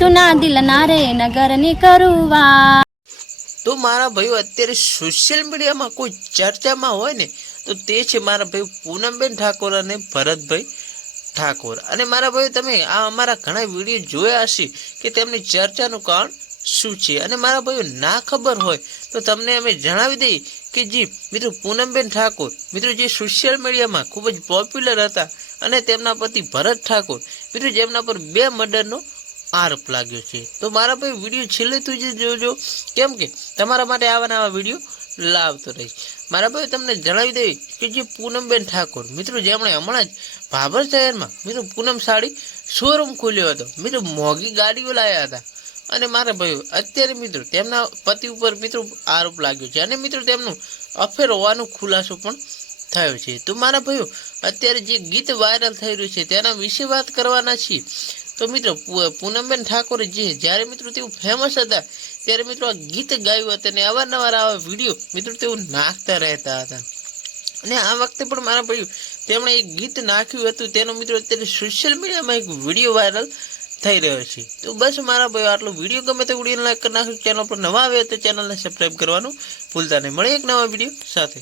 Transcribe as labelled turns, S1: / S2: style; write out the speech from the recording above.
S1: સુના દિલ ના રે નગરની કરુવા.
S2: તો મારા ભાઈઓ, અત્યારે સોશિયલ મીડિયામાં કોઈ ચર્ચામાં હોય ને, તો તે છે મારા ભાઈ પૂનમબેન ઠાકોર અને ભરતભાઈ ઠાકોર. અને મારા ભાઈ તમે આ અમારા ઘણા વીડિયો જોયા હશે કે તેમની ચર્ચાનું કારણ શું છે? અને મારા ભાઈઓ, ના ખબર હોય તો તમને અમે જણાવી દઈએ કે જે, મિત્રો, પૂનમબેન ઠાકોર, મિત્રો, જે સોશિયલ મીડિયામાં ખૂબ જ પોપ્યુલર હતા અને તેમના પતિ ભરત ઠાકોર, મિત્રો, જેમના પર બે મર્ડરનો આરોપ લાગ્યો છે. તો મારા ભાઈ વીડિયો છેલ્લે સુધી જોજો, કેમ કે તમારા માટે આવા નવા વીડિયો લાવતો રહીશ. મારા ભાઈ તમને જણાવી દઈ કે જે પૂનમબેન ઠાકોર, મિત્રો જેમણે હમણાં જ ભાભર શહેરમાં, મિત્રો પૂનમ સાડી શોરૂમ ખોલ્યો હતો. મિત્રો મોંઘી ગાડીઓ લાવ્યા હતા. અને મારા ભાઈઓ, અત્યારે મિત્રો તેમના પતિ ઉપર મિત્રો આરોપ લાગ્યો છે. અને મિત્રો તેમનું અફેર હોવાનો ખુલાસો પણ થયો છે. તો મારા ભાઈઓ, અત્યારે જે ગીત વાયરલ થઈ રહ્યું છે તેના વિશે વાત કરવાના છીએ. તો મિત્રો પૂનમબેન ઠાકોર જે, જ્યારે મિત્રો તેઓ ફેમસ હતા, ત્યારે મિત્રો આ ગીત ગાયું હતું અને અવારનવાર આવા વીડિયો મિત્રો તેઓ નાખતા રહેતા હતા. અને આ વખતે પણ મારા ભાઈઓ, તેમણે એક ગીત નાખ્યું હતું, તેનો મિત્રો અત્યારે સોશિયલ મીડિયામાં એક વીડિયો વાયરલ થઈ રહ્યો છે. તો બસ મારા ભાઈઓ, આટલો વીડિયો ગમે તો વીડિયો લાઈક કરી નાખો ચેનલ પર નવા આવે તો ચેનલને સબસ્ક્રાઈબ કરવાનું ભૂલતા નહીં. મળે એક નવા વીડિયો સાથે.